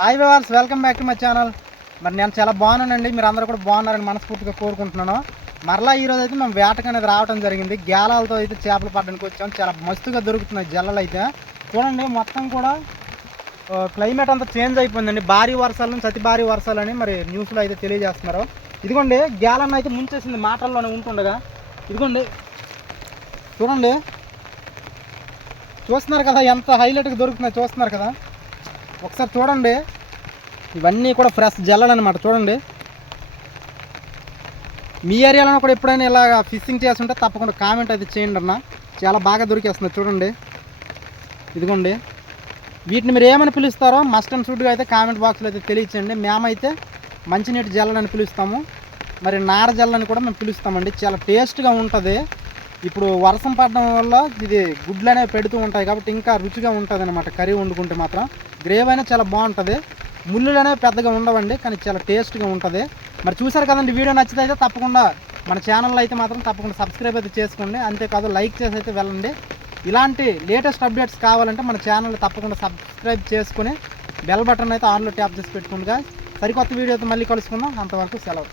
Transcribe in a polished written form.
Hi viewers, welcome back to my channel. మరి నేను చాలా బాగున్నానండి. మీరు అందరూ కూడా బాగున్నారని మనస్ఫూర్తిగా కోరుకుంటున్నాను. మరలా ఈరోజు అయితే మేము వేటకు అనేది రావడం జరిగింది. గేలాలతో అయితే చేపలు పట్టడానికి వచ్చాం. చాలా మస్తుగా దొరుకుతున్నాయి జల్లలు అయితే. చూడండి, మొత్తం కూడా క్లైమేట్ అంతా చేంజ్ అయిపోయిందండి. భారీ వర్షాల నుంచి అతి భారీ వర్షాలని మరి న్యూస్లో అయితే తెలియజేస్తున్నారు. ఇదిగోండి, గేలన్న అయితే ముంచేసింది మాటల్లోనే ఉంటుండగా. ఇదిగోండి చూడండి, చూస్తున్నారు కదా ఎంత హైలైట్గా దొరుకుతున్నాయి, చూస్తున్నారు కదా. ఒకసారి చూడండి, ఇవన్నీ కూడా ఫ్రెష్ జల్లలు అనమాట. చూడండి, మీ ఏరియాలో కూడా ఎప్పుడైనా ఇలాగ ఫిషింగ్ చేస్తుంటే తప్పకుండా కామెంట్ అయితే చేయండి అన్న. చాలా బాగా దొరికేస్తుంది. చూడండి, ఇదిగోండి, వీటిని మీరు ఏమని పిలుస్తారో మస్ట్ అండ్ షుడ్గా అయితే కామెంట్ బాక్స్లో అయితే తెలియచేయండి. మేమైతే మంచినీటి జల్లని పిలుస్తాము, మరి నార జల్లని కూడా మేము పిలుస్తామండి. చాలా టేస్ట్గా ఉంటుంది. ఇప్పుడు వర్షం పడడం వల్ల ఇది గుడ్లు అనేవి పెడుతూ ఉంటాయి కాబట్టి ఇంకా రుచిగా ఉంటుంది అనమాట. కర్రీ వండుకుంటే మాత్రం గ్రేవీ అయినా చాలా బాగుంటుంది. ముళ్ళులు అనేవి పెద్దగా ఉండవండి, కానీ చాలా టేస్ట్గా ఉంటుంది. మరి చూసారు కదండి, వీడియో నచ్చితే అయితే తప్పకుండా మన ఛానల్లో అయితే మాత్రం తప్పకుండా సబ్స్క్రైబ్ అయితే చేసుకోండి. అంతేకాదు లైక్ చేసి అయితే వెళ్ళండి. ఇలాంటి లేటెస్ట్ అప్డేట్స్ కావాలంటే మన ఛానల్ తప్పకుండా సబ్స్క్రైబ్ చేసుకుని బెల్ బటన్ అయితే ఆన్లో ట్యాప్ చేసి పెట్టుకోండి. సరికొత్త వీడియోతో మళ్ళీ కలుసుకుందాం. అంతవరకు సెలవు.